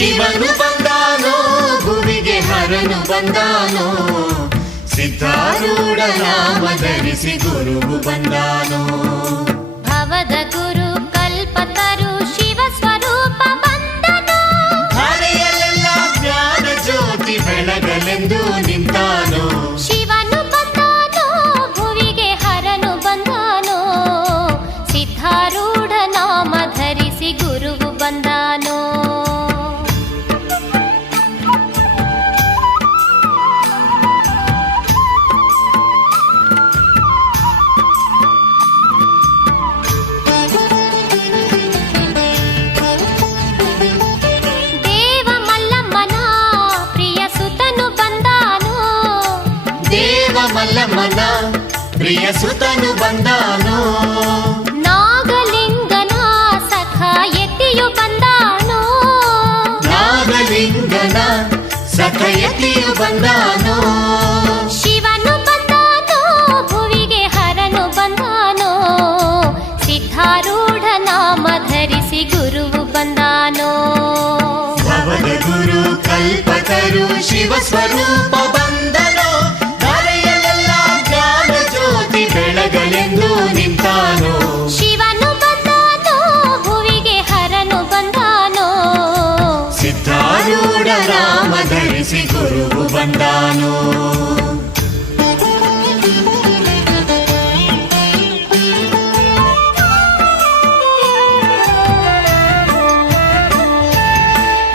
ಶಿವನು ಬಂದಾನೋ ಭುವಿಗೆ ಹರನು ಬಂದಾನೋ ಸಿದ್ಧಾರೂಢ ನಾಮ ಧರಿಸಿ ಗುರುವು ಬಂದಾನೋ ಭವದ ಗುರು ಕಲ್ಪತರು ಶಿವ ಸ್ವರೂಪ ಬಂದನು ಧರೆಯಲ್ಲೆಲ್ಲ ಜ್ಞಾನ ಜ್ಯೋತಿ ಬೆಳಗಲೆಂದು ನಿಂತಾನೋ ಶಿವನು ಬಂದಾನೋ ಭುವಿಗೆ ಹರನು ಬಂದಾನೋ ಸಿದ್ಧಾರೂಢ ನಾಮ ಧರಿಸಿ ಗುರುವು ಬಂದಾನೋ ಮಲ್ಲಮ್ಮನ ಪ್ರಿಯ ಸುತನು ಬಂದಾನೋ ನಾಗಲಿಂಗನ ಸಖ ಯತಿಯು ಬಂದಾನೋ ನಾಗಲಿಂಗನ ಸಖ ಯತಿಯು ಬಂದಾನೋ ಶಿವನು ಬಂದಾನೋ ಭುವಿಗೆ ಹರನು ಬಂದಾನೋ ಸಿದ್ಧಾರೂಢ ನಾಮ ಧರಿಸಿ ಗುರುವು ಬಂದಾನೋ ಭವದ ಗುರು ಕಲ್ಪತರು ಶಿವ ಸ್ವರೂಪ ಬಂದನೋ ಬೆಳಗಲೆಂದು ನಿಂತಾನೋ ಶಿವನು ಬಂದಾನೋ ಭುವಿಗೆ ಹರನು ಬಂದಾನೋ ಸಿದ್ಧಾರೂಢ ನಾಮ ಧರಿಸಿ ಗುರುವು ಬಂದಾನೋ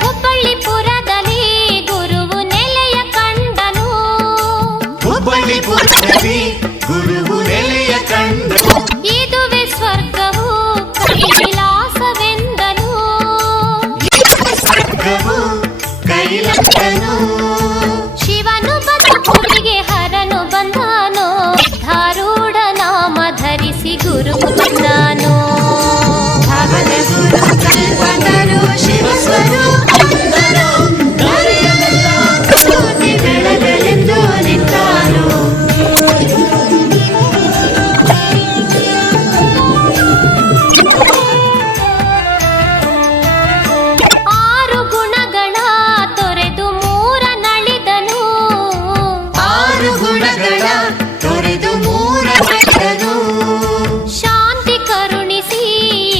ಹುಬ್ಬಳ್ಳಿಪುರದಲ್ಲಿ ಗುರುವು ನೆಲೆಯ ಕಂಡನು ಹುಬ್ಬಳ್ಳಿಪುರದಲ್ಲಿ ಗುರುವು ನೆಲೆಯ ಕಂಡನು ಇದುವೆ ಸ್ವರ್ಗವು ಕೈಲಾಸವೆಂದನು ಸ್ವರ್ಗವು ಕೈಲಾಸನು ಶಿವನು ಬಂದ ಭುವಿಗೆ ಹರನು ಬಂದಾನೋ ಸಿದ್ಧಾರೂಢ ನಾಮ ಧರಿಸಿ ಗುರುವು ಬಂದಾನೋ ಭವದ ಗುರು ಕಲ್ಪತರು ಶಿವ ಸ್ವರೂಪ ಬಂದನೋ ಧರೆಯಲ್ಲೆಲ್ಲ ಜ್ಯೋತಿ ಬೆಳಗಲೆಂದು ನಿಂತಾನೋ ಆರು ಗುಣಗಳ ತೊರೆದು ಮೂರ ನಳಿದನು ಆರು ಗುಣಗಳ ತೊರೆದು ಮೂರ ನಳಿದನು ಶಾಂತಿ ಕರುಣಿಸಿ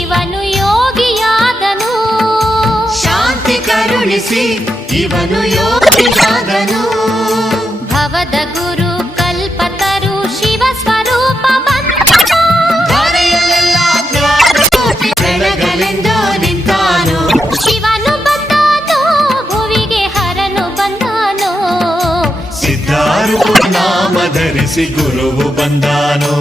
ಇವನು ಯೋಗಿಯಾದನು ಶಾಂತಿ ಕರುಣಿಸಿ ಇವನು ಯೋಗಿಯಾದನು ಭವದ ಗುರು ಕಲ್ಪತರು ಶಿವ ಸ್ವರೂಪ ಬಂದನು ಧರೆಯಲ್ಲೆಲ್ಲ ಜ್ಞಾನ ಜ್ಯೋತಿ ಬೆಳಗಲೆಂದು ನಿಂತಾನೋ ಶಿವನು ಬಂದಾನೋ ಭುವಿಗೆ ಹರನು ಬಂದಾನೋ ಸಿದ್ಧಾರೂಢ ನಾಮ ಧರಿಸಿ ಗುರುವು ಬಂದಾನೋ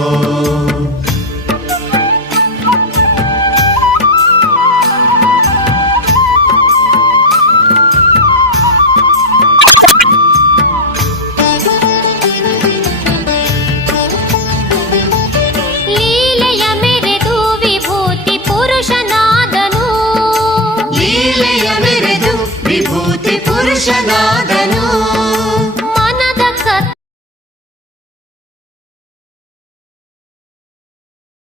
ಲೀಲೆಯ ಮೆರೆದು ವಿಭೂತಿ ಪುರುಷನಾದನು ಲೀಲೆಯ ಮೆರೆದು ವಿಭೂತಿ ಪುರುಷನಾದನು